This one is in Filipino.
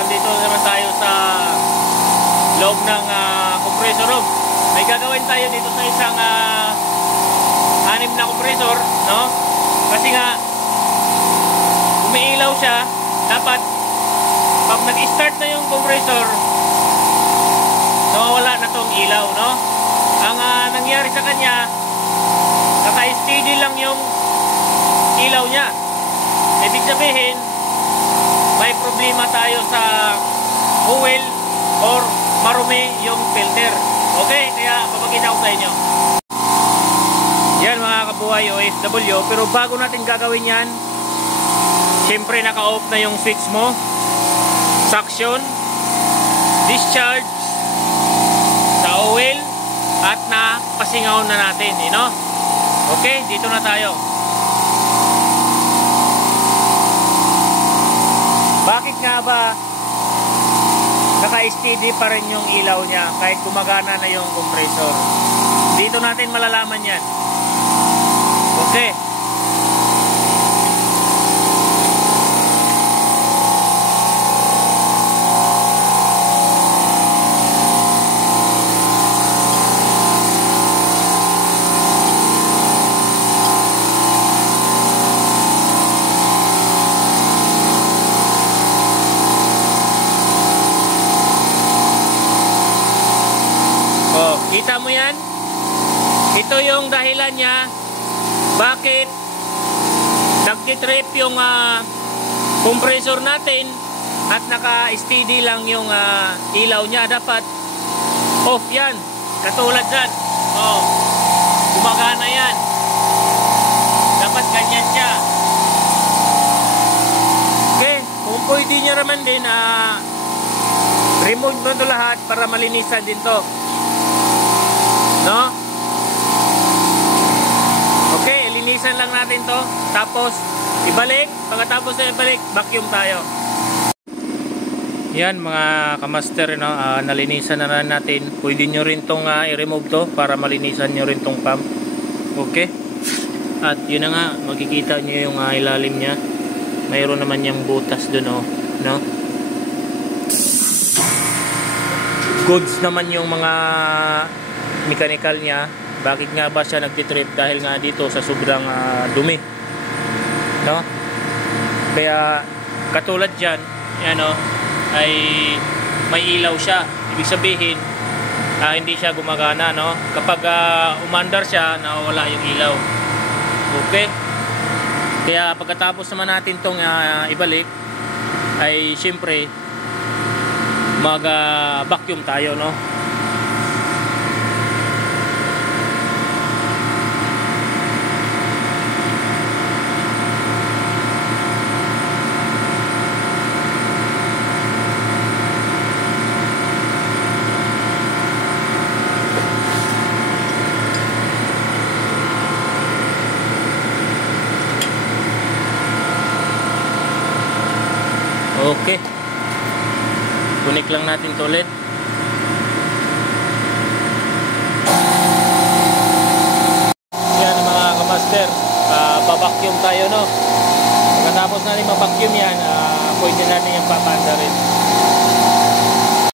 andito naman tayo sa loob ng compressor room. May gagawin tayo dito sa isang 6 na compressor, no? Kasi nga umiilaw siya, dapat pag nag-start na yung compressor, nawawala na tong ilaw, no? Ang nangyari sa kanya, naka-steady lang yung ilaw niya. Ibig sabihin, may problema tayo sa oil or marumi yung filter. Okay? Kaya papakita ko sa inyo. Yan mga kabuhay OFW. Pero bago natin gagawin yan, siyempre naka-off na yung switch mo. Suction, discharge sa oil, at napasingaw na natin. You know? Okay? Dito na tayo. Bakit nga ba naka-steady pa rin yung ilaw niya kahit gumagana na yung compressor? Dito natin malalaman yan. Okay. Kita mo yan? Ito yung dahilan niya bakit nag-trip yung compressor natin at naka-steady lang yung ilaw niya. Dapat off yan. Katulad dyan. Oh, gumagana yan. Dapat ganyan siya. Okay. Kung pwede nyo naman din remove mo ito lahat para malinisan din to. No? Okay, linisan lang natin to. Tapos, ibalik. Pagkatapos na ibalik, vacuum tayo. Yan mga kamaster, no? Nalinisan na natin. Pwede nyo rin tong i-remove to para malinisan nyo rin tong pump. Okay? At yun na nga, makikita nyo yung ilalim nya. Mayroon naman yung butas dun, oh. No? Goods naman yung mga mechanical niya. Bakit nga ba siya nagtitrip? Dahil nga dito sa sobrang dumi, no? Kaya katulad dyan, ano, ay may ilaw siya. Ibig sabihin hindi siya gumagana, no? Kapag umandar siya, nawawala yung ilaw. Okay? Kaya pagkatapos naman natin tong ibalik, ay siyempre mag vacuum tayo, no? Okay. Kunik lang natin to ulit. Yan mga kamaster, pa-vacuum tayo, no? Pagkatapos natin ma-vacuum yan, pwede natin yung papanda rin.